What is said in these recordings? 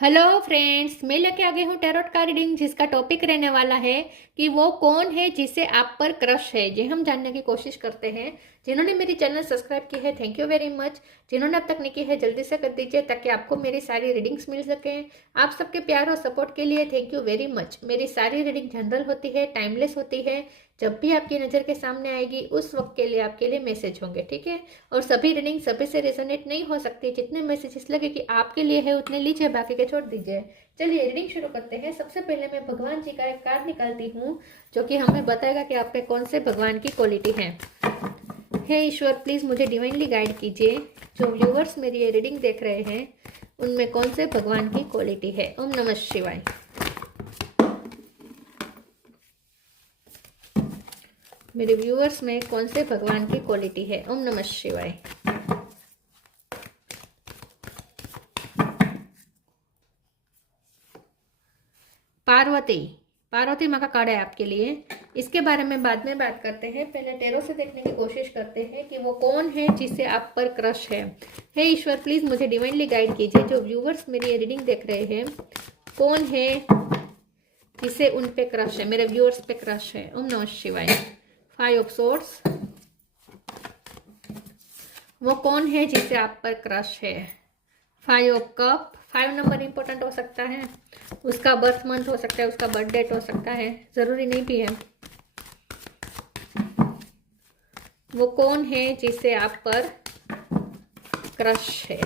Hello friends, मैं लेके आ गई हूँ टैरोट का रीडिंग जिसका टॉपिक रहने वाला है कि वो कौन है जिसे आप पर क्रश है। ये हम जानने की कोशिश करते हैं। जिन्होंने मेरी चैनल सब्सक्राइब की है, थैंक यू वेरी मच। जिन्होंने अब तक नहीं की है, जल्दी से कर दीजिए ताकि आपको मेरी सारी रीडिंग्स मिल सकें। आप सबके प्यार और सपोर्ट के लिए थैंक यू वेरी मच। मेरी सारी रीडिंग जनरल होती है, टाइमलेस होती है। जब भी आपकी नज़र के सामने आएगी उस वक्त के लिए आपके लिए मैसेज होंगे, ठीक है। और सभी रीडिंग सभी से रेजोनेट नहीं हो सकती। जितने मैसेजेस लगे कि आपके लिए है उतने लीजिए, बाकी के छोड़ दीजिए। चलिए रीडिंग शुरू करते हैं। सबसे पहले मैं भगवान जी का एक कार्ड निकालती हूँ जो कि हमें बताएगा कि आप पे कौन से भगवान की क्वालिटी है। हे ईश्वर, प्लीज मुझे डिवाइनली गाइड कीजिए। जो व्यूअर्स मेरी ये रीडिंग देख रहे हैं उनमें कौन से भगवान की क्वालिटी है। ओम नमः शिवाय। मेरे व्यूअर्स में कौन से भगवान की क्वालिटी है। ओम नमः शिवाय। पार्वती, पार्वती माँ का कार्ड है आपके लिए। इसके बारे में बाद में बात करते हैं। पहले टेरो से देखने की कोशिश करते हैं कि वो कौन है जिससे आप पर क्रश है। हे ईश्वर, प्लीज मुझे डिवाइनली गाइड कीजिए। जो व्यूअर्स मेरी ये रीडिंग देख रहे हैं कौन है जिससे उन पे क्रश है, मेरे व्यूअर्स पे क्रश है। ओम नमः शिवाय। 5 ऑफ सोर्ड्स, वो कौन है जिससे आप पर क्रश है। 5 ऑफ कप, 5 नंबर इंपॉर्टेंट हो सकता है, उसका बर्थ मंथ हो सकता है, उसका बर्थ डेट हो सकता है, जरूरी नहीं भी है। वो कौन है जिससे आप पर क्रश है।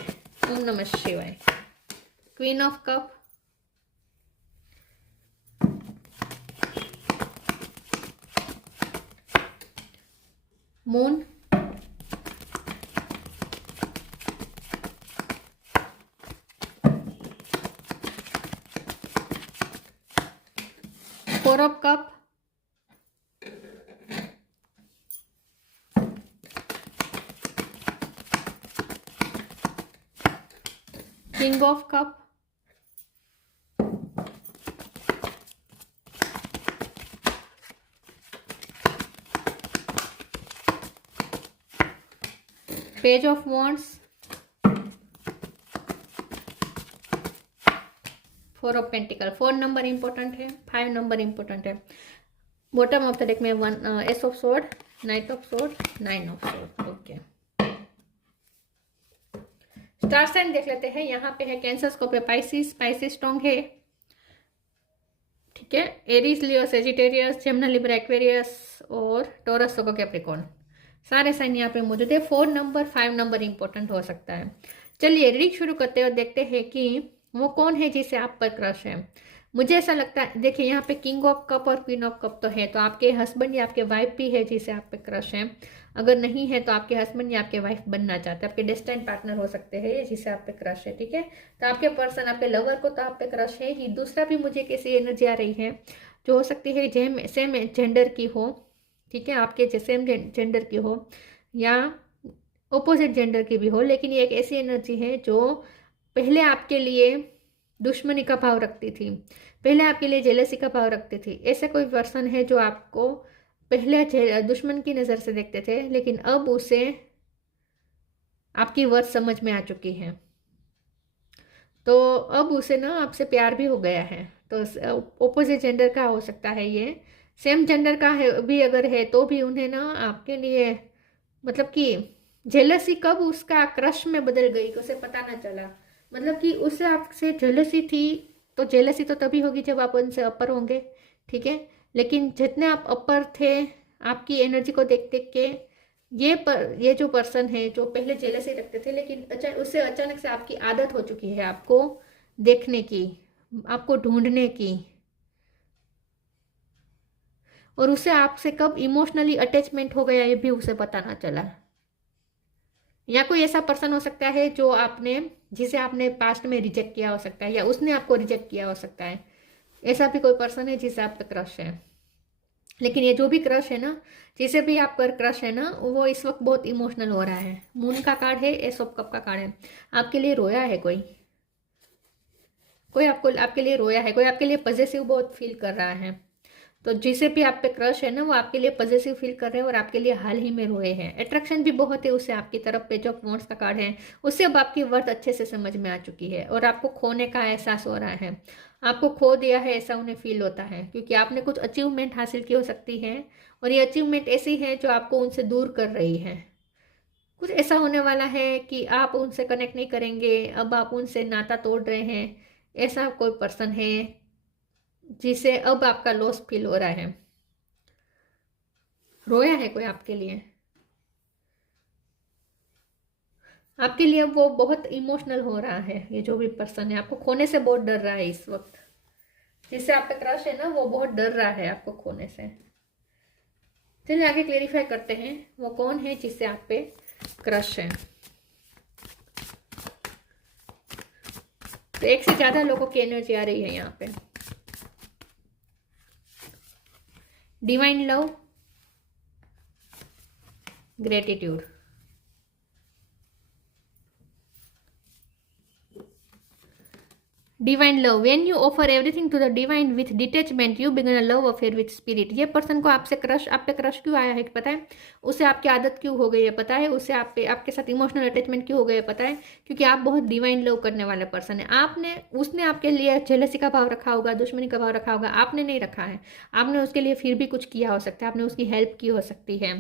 ओम नमः शिवाय। Queen of cup, moon, four of cup, king of cup, page of wands, 4 of pentacle. 4 number important है, 5 नंबर इंपॉर्टेंट है। बॉटम ऑफ द डेक में 1 ace of sword, knight of sword, 9 of sword. Okay, star sign देख लेते हैं। यहाँ पे है Cancer, Scorpio, Pisces. Pisces strong है, ठीक है। Aries, Leo, Sagittarius, Gemini, Libra, Aquarius और टॉरस, वर्गो, कैप्रिकॉर्न, सारे साइन यहाँ पे मौजूद है। 4 नंबर, 5 नंबर इंपॉर्टेंट हो सकता है। चलिए रीडिंग शुरू करते हैं और देखते हैं कि वो कौन है जिसे आप पर क्रश है। मुझे ऐसा लगता है, देखिए यहाँ पे किंग ऑफ कप और क्वीन ऑफ कप तो है, तो आपके हस्बैंड या आपके वाइफ भी है जिसे आप पे क्रश है। अगर नहीं है तो आपके हस्बैंड या आपके वाइफ बनना चाहते हैं, आपके डेस्टाइन पार्टनर हो सकते हैं जिसे आप पे क्रश है, ठीक है। तो आपके पर्सन, आपके लवर को तो आप पे क्रश है ही। दूसरा भी मुझे कैसी एनर्जी आ रही है जो हो सकती है सेम जेंडर की हो, ठीक है, आपके सेम जेंडर की हो या ओपोजिट जेंडर की भी हो, लेकिन ये एक ऐसी एनर्जी है जो पहले आपके लिए दुश्मनी का भाव रखती थी, पहले आपके लिए जेलसी का भाव रखती थी। ऐसा कोई पर्सन है जो आपको पहले दुश्मन की नज़र से देखते थे, लेकिन अब उसे आपकी वर्थ समझ में आ चुकी है, तो अब उसे ना आपसे प्यार भी हो गया है। तो ओपोजिट जेंडर का हो सकता है ये, सेम जेंडर का है भी अगर है तो भी उन्हें ना आपके लिए, मतलब कि जेलसी कब उसका क्रश में बदल गई उसे पता ना चला। मतलब कि उसे आपसे जेलसी थी, तो जेलसी तो तभी होगी जब आप उनसे अपर होंगे, ठीक है। लेकिन जितने आप अपर थे, आपकी एनर्जी को देख देख के ये जो पर्सन है जो पहले जेलसी रखते थे, लेकिन उससे अचानक से आपकी आदत हो चुकी है आपको देखने की, आपको ढूंढने की, और उसे आपसे कब इमोशनली अटैचमेंट हो गया ये भी उसे पता ना चला। या कोई ऐसा पर्सन हो सकता है जो जिसे आपने पास्ट में रिजेक्ट किया हो सकता है, या उसने आपको रिजेक्ट किया हो सकता है। ऐसा भी कोई पर्सन है जिसे आप पे क्रश है। लेकिन ये जो भी क्रश है ना, जिसे भी आप पर क्रश है ना, वो इस वक्त बहुत इमोशनल हो रहा है। मून का कार्ड है, एस ऑफ कप का कार्ड है। आपके लिए रोया है कोई, कोई आपके लिए रोया है, कोई आपके लिए पॉजेसिव बहुत फील कर रहा है। तो जिसे भी आप पे क्रश है ना, वो आपके लिए पॉजिटिव फील कर रहे हैं और आपके लिए हाल ही में रोए हैं। अट्रैक्शन भी बहुत है उसे आपकी तरफ पे। जो वॉन्ड्स का कार्ड है उससे अब आपकी वर्थ अच्छे से समझ में आ चुकी है और आपको खोने का एहसास हो रहा है। आपको खो दिया है ऐसा उन्हें फील होता है, क्योंकि आपने कुछ अचीवमेंट हासिल की हो सकती है और ये अचीवमेंट ऐसी है जो आपको उनसे दूर कर रही है। कुछ ऐसा होने वाला है कि आप उनसे कनेक्ट नहीं करेंगे, अब आप उनसे नाता तोड़ रहे हैं। ऐसा कोई पर्सन है जिसे अब आपका लॉस फील हो रहा है। रोया है कोई आपके लिए, आपके लिए वो बहुत इमोशनल हो रहा है। ये जो भी पर्सन है आपको खोने से बहुत डर रहा है इस वक्त। जिससे आप पे क्रश है ना, वो बहुत डर रहा है आपको खोने से। चलिए आगे क्लेरिफाई करते हैं वो कौन है जिससे आप पे क्रश है। तो एक से ज्यादा लोगों की एनर्जी आ रही है यहाँ पे। Divine love, gratitude, divine love. When you offer everything to the divine with detachment you begin a love affair with spirit. ये पर्सन को आपसे क्रश, आप पे क्रश क्यों आया है पता है? उसे आपकी आदत क्यों हो गई है पता है? उसे आप पे, आपके साथ इमोशनल अटैचमेंट क्यों हो गया है पता है? क्योंकि आप बहुत डिवाइन लव करने वाले पर्सन है। आपने, उसने आपके लिए जेलसी का भाव रखा होगा, दुश्मनी का भाव रखा होगा, आपने नहीं रखा है। आपने उसके लिए फिर भी कुछ किया हो सकता है, आपने उसकी हेल्प की हो सकती है।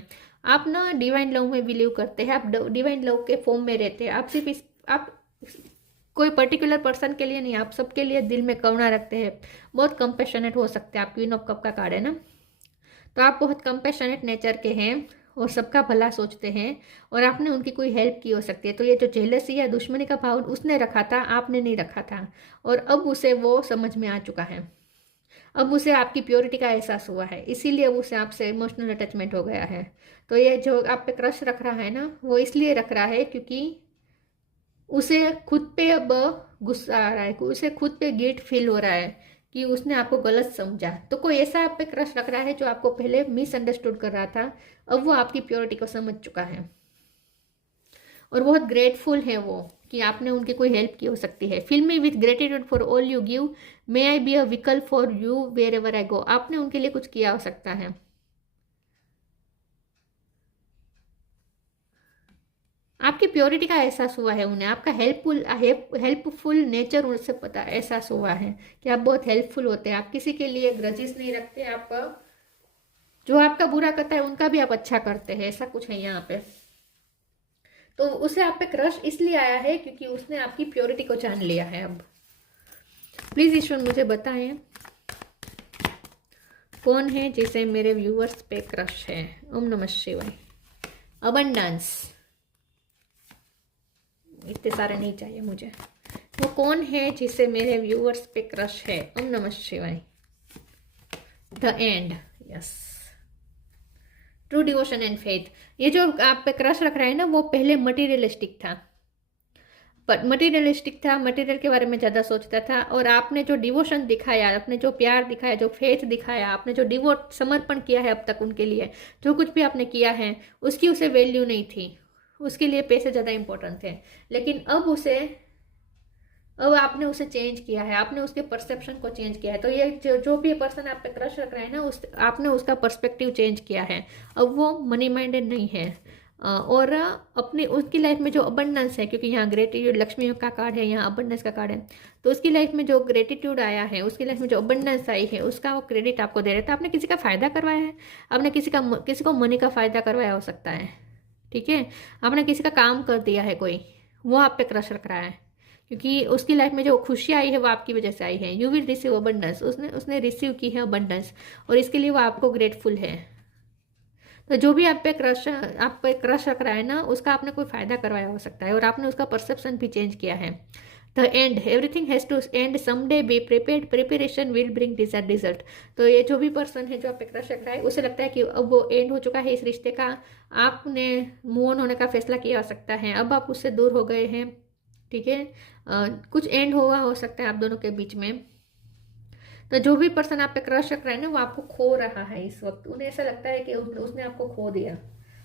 आप ना डिवाइन लव में बिलीव करते हैं, आप डिवाइन लव के फॉर्म में रहते हैं। आप सिर्फ आप कोई पर्टिकुलर पर्सन के लिए नहीं, आप सबके लिए दिल में करुणा रखते हैं। बहुत कंपैशनेट हो सकते हैं आप। क्वीन ऑफ कप का कार्ड है ना, तो आप बहुत कंपैशनेट नेचर के हैं और सबका भला सोचते हैं और आपने उनकी कोई हेल्प की हो सकती है। तो ये जो जेलसी या दुश्मनी का भाव उसने रखा था, आपने नहीं रखा था, और अब उसे वो समझ में आ चुका है। अब उसे आपकी प्योरिटी का एहसास हुआ है, इसीलिए उसे आपसे इमोशनल अटैचमेंट हो गया है। तो ये जो आप पे क्रश रख रहा है ना, वो इसलिए रख रहा है क्योंकि उसे खुद पे अब गुस्सा आ रहा है, उसे खुद पे गिल्ट फील हो रहा है कि उसने आपको गलत समझा। तो कोई ऐसा आप पे क्रश रख रहा है जो आपको पहले मिसअंडरस्टूड कर रहा था, अब वो आपकी प्योरिटी को समझ चुका है और बहुत ग्रेटफुल है वो कि आपने उनकी कोई हेल्प की हो सकती है। Fill me with gratitude for all you give, may I be a vehicle for you wherever I go. आपने उनके लिए कुछ किया हो सकता है। आपकी प्योरिटी का एहसास हुआ है उन्हें, आपका हेल्पफुल नेचर उनसे पता एहसास हुआ है कि आप बहुत हेल्पफुल होते हैं। आप किसी के लिए ग्रजेस नहीं रखते, आप जो आपका बुरा करता है उनका भी आप अच्छा करते हैं, ऐसा कुछ है यहाँ पे। तो उसे आप पे क्रश इसलिए आया है क्योंकि उसने आपकी प्योरिटी को जान लिया है। अब प्लीज ईश्वर मुझे बताएं कौन है जिसे मेरे व्यूअर्स पे क्रश है। ओम नमः शिवाय। अबंडेंस, इतने सारे नहीं चाहिए मुझे। वो कौन है जिसे मेरे व्यूअर्स पे क्रश है? ओम नमः शिवाय। The end, yes, true devotion and faith. ये जो आप पे क्रश रख रहा है ना, वो पहले मटीरियलिस्टिक था, पर मटीरियलिस्टिक था, मटीरियल के बारे में ज़्यादा सोचता था। और आपने जो डिवोशन दिखाया, आपने जो प्यार दिखाया, जो फेथ दिखाया, आपने जो डिवोट समर्पण किया है अब तक उनके लिए, जो कुछ भी आपने किया है उसकी उसे वैल्यू नहीं थी। उसके लिए पैसे ज़्यादा इंपॉर्टेंट थे। लेकिन अब आपने उसे चेंज किया है, आपने उसके परसेप्शन को चेंज किया है। तो ये जो भी पर्सन आप पे क्रश रख रहा है ना, आपने उसका पर्सपेक्टिव चेंज किया है। अब वो मनी माइंडेड नहीं है और अपनी उसकी लाइफ में जो अबंडेंस है, क्योंकि यहाँ ग्रेटिट्यूड, लक्ष्मी का कार्ड है, यहाँ अबंडेंस का कार्ड है, तो उसकी लाइफ में जो ग्रेटिट्यूड आया है, उसकी लाइफ में जो अबंडेंस आई है, उसका वो क्रेडिट आपको दे रहे थे। आपने किसी का फायदा करवाया है, आपने किसी को मनी का फायदा करवाया हो सकता है, ठीक है। आपने किसी का काम कर दिया है कोई, वो आप पे क्रश रख रहा है क्योंकि उसकी लाइफ में जो खुशी आई है वो आपकी वजह से आई है। यू विल रिसीव अबंडेंस, उसने रिसीव की है अबंडेंस और इसके लिए वो आपको ग्रेटफुल है। तो जो भी आप पे क्रश रख रहा है ना, उसका आपने कोई फायदा करवाया हो सकता है और आपने उसका परसेप्शन भी चेंज किया है। The end, everything has to end someday, be prepared, preparation will bring desired result. तो ये जो भी पर्सन है जो आप पे क्रश रख रहा है, उसे लगता है कि अब वो एंड हो चुका है इस रिश्ते का, आपने मूव ऑन होने का फैसला किया हो सकता है, अब आप उससे दूर हो गए हैं, ठीक है। कुछ एंड हुआ हो सकता है आप दोनों के बीच में। तो जो भी पर्सन आप पे क्रश रख रहा है ना, वो आपको खो रहा है इस वक्त। उन्हें ऐसा लगता है कि उसने आपको खो दिया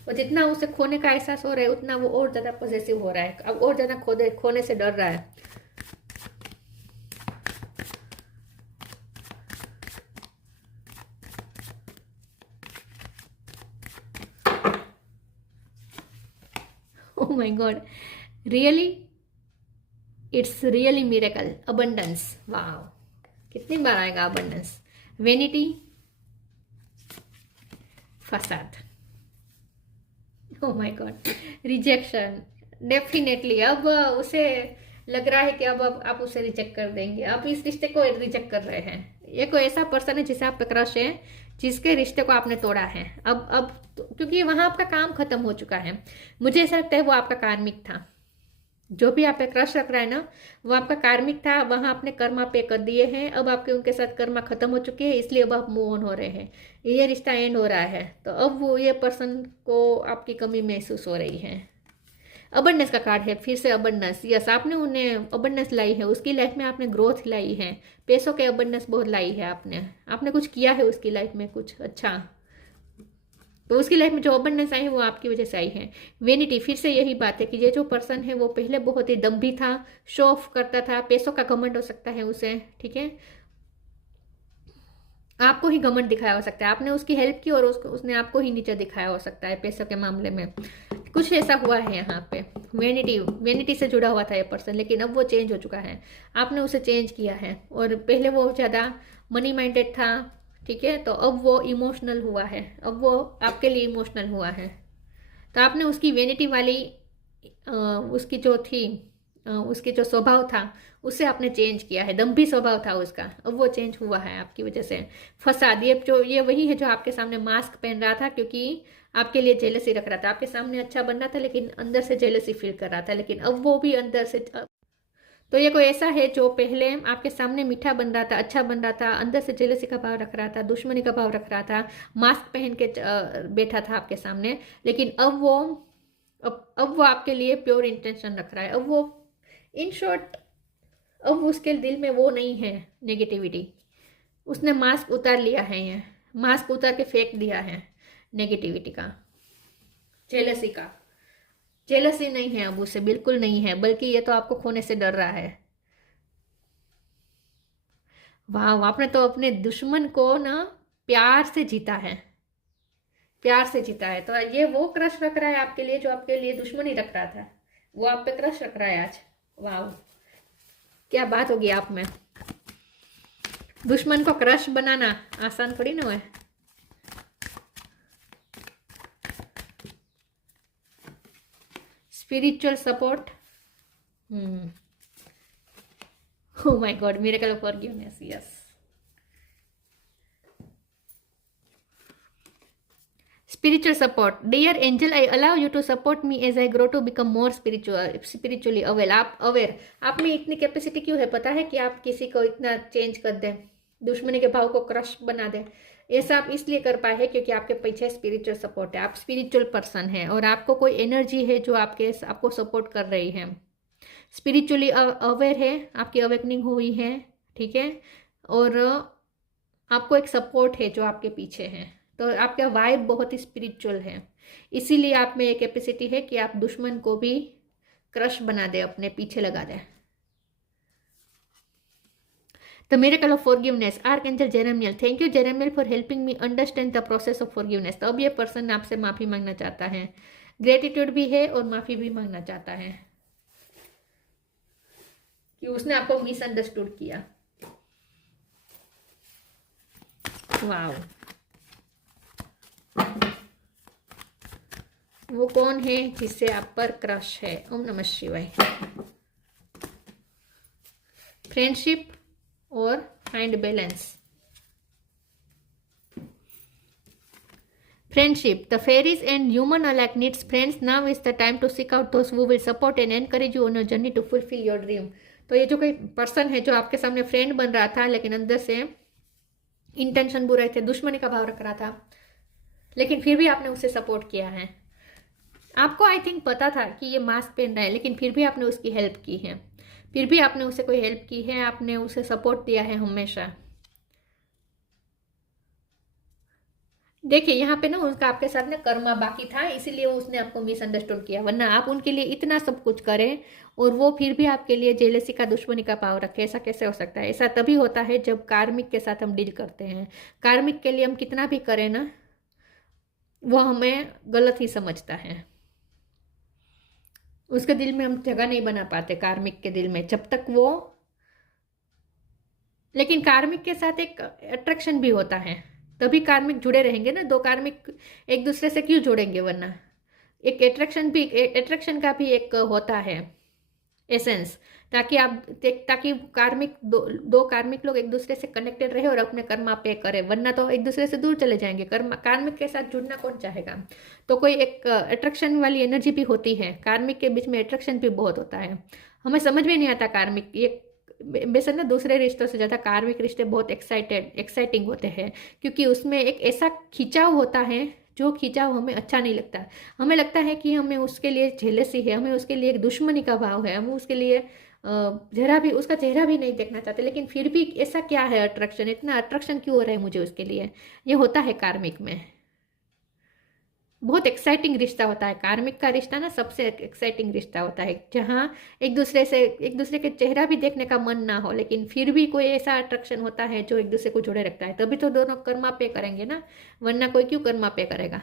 और जितना उसे खोने का एहसास हो रहा है उतना वो और ज्यादा पॉजिटिव हो रहा है, अब और ज्यादा खोने से डर रहा है। Oh my God, really, it's really miracle. Abundance, wow, कितनी बार आएगा अबंडेंस? वेनिटी, फसाद, oh my God, rejection, definitely. अब उसे लग रहा है कि अब आप उसे रिजेक्ट कर देंगे, आप इस रिश्ते को रिजेक्ट कर रहे हैं। ये कोई ऐसा पर्सन है जिसे आप पे क्रश है, जिसके रिश्ते को आपने तोड़ा है। अब क्योंकि वहां आपका काम खत्म हो चुका है। मुझे ऐसा लगता है वो आपका कार्मिक था। जो भी आप पे क्रश रख रहा है ना, वो आपका कार्मिक था। वहां आपने कर्मा पे कर दिए हैं, अब आपके उनके साथ कर्मा खत्म हो चुके हैं, इसलिए अब आप मूव ऑन हो रहे हैं। ये रिश्ता एंड हो रहा है, तो अब वो ये पर्सन को आपकी कमी महसूस हो रही है। अबंडेंस का कार्ड है, फिर से अबंडेंस। यस, आपने उन्हें अबंडेंस लाई है, उसकी लाइफ में आपने ग्रोथ लाई है, पैसों के अबंडेंस बहुत लाई है। आपने कुछ किया है उसकी लाइफ में, कुछ अच्छा। तो उसकी लाइफ में जो अबंडेंस आई है वो आपकी वजह से आई है। वेनिटी, फिर से यही बात है कि ये जो पर्सन है वो पहले बहुत ही दम्भी था, शो ऑफ करता था, पैसों का घमंड हो सकता है उसे, ठीक है। आपको ही घमंड दिखाया हो सकता है, आपने उसकी हेल्प की और उसने आपको ही नीचे दिखाया हो सकता है पैसों के मामले में। कुछ ऐसा हुआ है यहाँ पे। वेनिटी से जुड़ा हुआ था ये पर्सन, लेकिन अब वो चेंज हो चुका है। आपने उसे चेंज किया है, और पहले वो ज़्यादा मनी माइंडेड था, ठीक है। तो अब वो इमोशनल हुआ है, अब वो आपके लिए इमोशनल हुआ है। तो आपने उसकी वेनिटी वाली उसकी जो थी, उसकी जो स्वभाव था उससे आपने चेंज किया है। दम्भी स्वभाव था उसका, अब वो चेंज हुआ है आपकी वजह से। फसाद, ये वही है जो आपके सामने मास्क पहन रहा था, क्योंकि आपके लिए जेलसी रख रहा था। आपके सामने अच्छा बन रहा था, लेकिन अंदर से जेलसी फील कर रहा था। लेकिन अब वो भी अंदर से, तो ये कोई ऐसा है जो पहले आपके सामने मीठा बन रहा था, अच्छा बन रहा था, अंदर से जेलसी का भाव रख रहा था, दुश्मनी का भाव रख रहा था, मास्क पहन के बैठा था आपके सामने। लेकिन अब वो आपके लिए प्योर इंटेंशन रख रहा है। अब वो, इन शॉर्ट, अब उसके दिल में वो नहीं है नेगेटिविटी। उसने मास्क उतार लिया है, ये मास्क उतार के फेंक दिया है नेगेटिविटी का, जेलसी का। जेलसी नहीं है अब उसे, बिल्कुल नहीं है, बल्कि ये तो आपको खोने से डर रहा है। वाह, आपने तो अपने दुश्मन को ना प्यार से जीता है, प्यार से जीता है। तो ये वो क्रश रख रहा है आपके लिए जो आपके लिए दुश्मनी रख रहा था, वो आप पे क्रश रख रहा है आज। वाह, क्या बात होगी आप में। दुश्मन को क्रश बनाना आसान थोड़ी ना है। Spiritual support, oh my god, miracle of forgiveness, yes. Spiritual support, dear angel, I allow you to support me as I grow to become more spiritually aware। आप में इतनी कैपेसिटी क्यों है? पता है कि आप किसी को इतना चेंज कर दें, दुश्मनी के भाव को क्रश बना दें। ऐसा आप इसलिए कर पाए हैं क्योंकि आपके पीछे स्पिरिचुअल सपोर्ट है, आप स्पिरिचुअल पर्सन है, और आपको कोई एनर्जी है जो आपको सपोर्ट कर रही है, स्पिरिचुअली अवेयर है, आपकी अवेकनिंग हुई है, ठीक है। और आपको एक सपोर्ट है जो आपके पीछे है। तो आपका वाइब बहुत ही स्पिरिचुअल है, इसीलिए आप में एक कैपेसिटी है कि आप दुश्मन को भी क्रश बना दे, अपने पीछे लगा दे। The miracle of forgiveness, Archangel Jeremiel, thank you Jeremiel for helping me understand the process of forgiveness. तो अब ये पर्सन आपसे माफी मांगना चाहता है, ग्रेटिट्यूड भी है और माफी भी मांगना चाहता है कि उसने आपको मिसअंडरस्टूड किया। वाओ, वो कौन है जिससे आप पर क्रश है? ओम नमः शिवाय। फ्रेंडशिप और find balance. Friendship, the fairies and human alike needs friends. Now is the time to seek out those who will support and encourage you on your journey to fulfill your dream। तो ये जो कोई person है जो आपके सामने friend बन रहा था, लेकिन अंदर से इंटेंशन बुरे थे, दुश्मनी का भाव रख रहा था, लेकिन फिर भी आपने उसे सपोर्ट किया है। आपको आई थिंक पता था कि ये मास्क पहन रहा है, लेकिन फिर भी आपने उसकी हेल्प की है, फिर भी आपने उसे कोई हेल्प की है, आपने उसे सपोर्ट दिया है हमेशा। देखिए यहाँ पे ना उसका आपके साथ ना कर्मा बाकी था, इसीलिए उसने आपको मिसअंडरस्टूड किया, वरना आप उनके लिए इतना सब कुछ करें और वो फिर भी आपके लिए जेलसी का, दुश्मनी का भाव रखे। ऐसा कैसे हो सकता है? ऐसा तभी होता है जब कार्मिक के साथ हम डील करते हैं। कार्मिक के लिए हम कितना भी करें ना, वो हमें गलत ही समझता है। उसके दिल में हम जगह नहीं बना पाते कार्मिक के दिल में जब तक वो, लेकिन कार्मिक के साथ एक अट्रैक्शन भी होता है, तभी कार्मिक जुड़े रहेंगे ना। दो कार्मिक एक दूसरे से क्यों जुड़ेंगे, वरना एक अट्रैक्शन का भी एक होता है एसेंस, ताकि दो कार्मिक लोग एक दूसरे से कनेक्टेड रहे और अपने कर्मा पे करे, वरना तो एक दूसरे से दूर चले जाएंगे। कार्मिक के साथ जुड़ना कौन चाहेगा। तो कोई एक अट्रैक्शन वाली एनर्जी भी होती है, कार्मिक के बीच में अट्रैक्शन भी बहुत होता है। हमें समझ में नहीं आता कार्मिक, ये वैसे ना दूसरे रिश्तों से ज़्यादा कार्मिक रिश्ते बहुत एक्साइटिंग होते हैं, क्योंकि उसमें एक ऐसा खिंचाव होता है जो खिंचाव हमें अच्छा नहीं लगता। हमें लगता है कि हमें उसके लिए जेलसी है, हमें उसके लिए एक दुश्मनी का भाव है, हम उसके लिए जरा भी उसका चेहरा भी नहीं देखना चाहते, लेकिन फिर भी ऐसा क्या है अट्रैक्शन, इतना अट्रैक्शन क्यों हो रहा है मुझे उसके लिए, ये होता है कार्मिक में। बहुत एक्साइटिंग रिश्ता होता है कार्मिक का रिश्ता ना, सबसे एक्साइटिंग रिश्ता होता है, जहाँ एक दूसरे के चेहरा भी देखने का मन ना हो, लेकिन फिर भी कोई ऐसा अट्रैक्शन होता है जो एक दूसरे को जुड़े रखता है। तभी तो दोनों कर्मा पे करेंगे ना, वरना कोई क्यों कर्मा पे करेगा।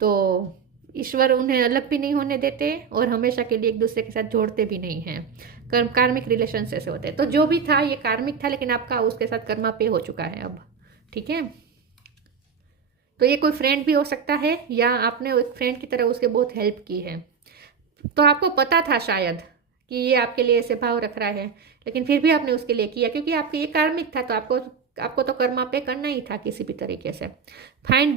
तो ईश्वर उन्हें अलग भी नहीं होने देते और हमेशा के लिए एक दूसरे के साथ जोड़ते भी नहीं हैं। कार्मिक रिलेशन ऐसे होते हैं। तो जो भी था ये कार्मिक था, लेकिन आपका उसके साथ कर्मा पे हो चुका है अब, ठीक है। तो ये कोई फ्रेंड भी हो सकता है, या आपने एक फ्रेंड की तरह उसके बहुत हेल्प की है। तो आपको पता था शायद कि ये आपके लिए ऐसे भाव रख रहा है, लेकिन फिर भी आपने उसके लिए किया, क्योंकि आपके ये कार्मिक था, तो आपको तो कर्मा पे करना ही था किसी भी तरीके से। Find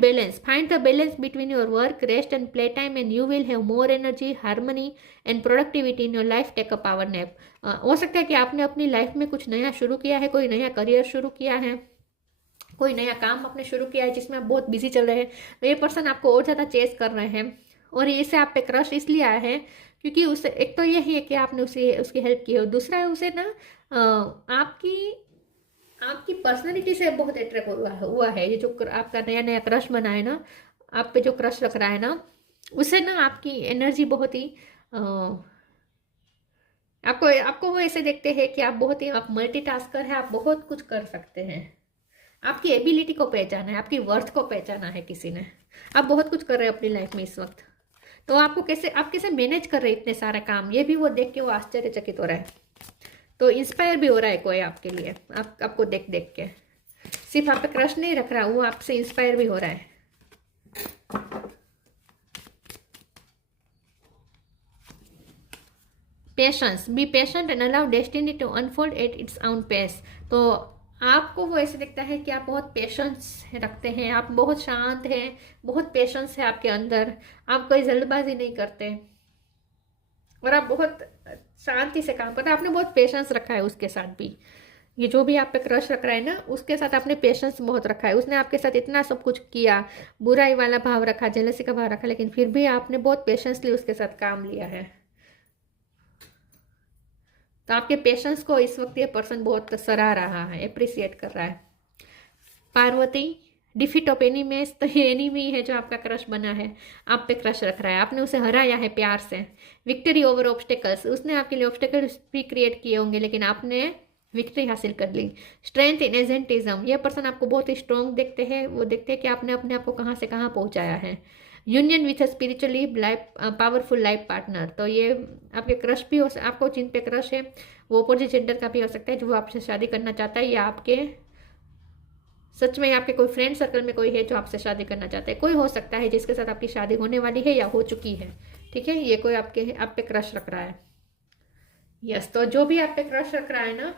the balance between your work, rest and play time, and you will have more energy, harmony and productivity in your life. Take a power nap. हो सकता है कि आपने अपनी लाइफ में कुछ नया शुरू किया है, कोई नया करियर शुरू किया है, कोई नया काम आपने शुरू किया है जिसमें आप बहुत बिजी चल रहे हैं। तो ये पर्सन आपको और ज़्यादा चेस कर रहे हैं, और इससे आप पे क्रश इसलिए आया है क्योंकि उसे, एक तो यही है कि आपने उसकी हेल्प की है, और दूसरा है उसे ना आपकी पर्सनैलिटी से बहुत अट्रैक्ट हुआ है। ये जो आपका नया नया क्रश बना है ना, आप पे जो क्रश रख रहा है ना, उससे ना आपकी एनर्जी बहुत ही आपको वो ऐसे देखते हैं कि आप मल्टीटास्कर है, आप बहुत कुछ कर सकते हैं। आपकी एबिलिटी को पहचाना है, आपकी वर्थ को पहचाना है किसी ने। आप बहुत कुछ कर रहे हैं अपनी लाइफ में इस वक्त। तो आप कैसे मैनेज कर रहे हैं इतने सारे काम, ये भी वो देख के वो आश्चर्यचकित हो रहा है। तो इंस्पायर भी हो रहा है कोई आपके लिए, आपको देख देख के। सिर्फ आप पे क्रश नहीं रख रहा, वो आपसे इंस्पायर भी हो रहा है। Patience, be patient and allow destiny to unfold at its own pace. तो आपको वो ऐसे दिखता है कि आप बहुत पेशेंस रखते हैं, आप बहुत शांत हैं, बहुत पेशेंस है आपके अंदर, आप कोई जल्दबाजी नहीं करते, और आप बहुत शांति से काम करते हैं। आपने बहुत पेशेंस रखा है उसके साथ भी। ये जो भी आप पे क्रश रख रहा है ना, उसके साथ आपने पेशेंस बहुत रखा है। उसने आपके साथ इतना सब कुछ किया, बुराई वाला भाव रखा, जेलसी का भाव रखा, लेकिन फिर भी आपने बहुत पेशेंसली उसके साथ काम लिया है। तो आपके पेशेंस को इस वक्त ये पर्सन बहुत सराह रहा है, अप्रिसिएट कर रहा है। पार्वती, डिफीट ऑफ एनिमीज, तो ये एनिमी है जो आपका क्रश बना है, आप पे क्रश रख रहा है, आपने उसे हराया है प्यार से। विक्ट्री ओवर ऑब्स्टेकल्स, उसने आपके लिए ऑब्स्टेकल्स भी क्रिएट किए होंगे, लेकिन आपने विक्ट्री हासिल कर ली। स्ट्रेंथ इन एजेंटिज्म, यह पर्सन आपको बहुत ही स्ट्रॉन्ग देखते हैं, वो देखते हैं कि आपने अपने आप को कहाँ से कहाँ पहुँचाया है। Union with a spiritually powerful life partner, तो ये आपके क्रश भी आपको जिन पे क्रश है वो अपोजिट जेंडर का भी हो सकता है, जो आपसे शादी करना चाहता है, या आपके सच में आपके कोई फ्रेंड सर्कल में कोई है जो आपसे शादी करना चाहता है। कोई हो सकता है जिसके साथ आपकी शादी होने वाली है या हो चुकी है, ठीक है। ये कोई आप पे क्रश रख रहा है। यस, तो जो भी आप पे क्रश रख रहा है ना,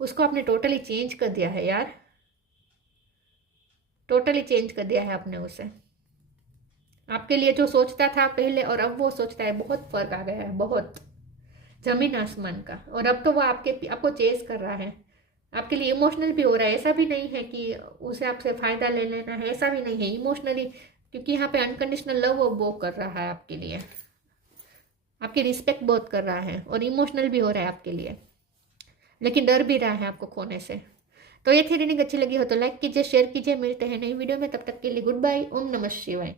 उसको आपने टोटली चेंज कर दिया है यार, टोटली चेंज कर दिया है आपने उसे। आपके लिए जो सोचता था पहले और अब वो सोचता है, बहुत फर्क आ गया है, बहुत जमीन आसमान का। और अब तो वो आपको चेस कर रहा है, आपके लिए इमोशनल भी हो रहा है। ऐसा भी नहीं है कि उसे आपसे फायदा ले लेना है, ऐसा भी नहीं है, इमोशनली, क्योंकि यहाँ पे अनकंडीशनल लव वो कर रहा है आपके लिए, आपकी रिस्पेक्ट बहुत कर रहा है, और इमोशनल भी हो रहा है आपके लिए, लेकिन डर भी रहा है आपको खोने से। तो ये थी रीडिंग अच्छी लगी हो तो लाइक कीजिए, शेयर कीजिए। मिलते हैं नई वीडियो में, तब तक के लिए गुड बाय। ओम नमः शिवाय।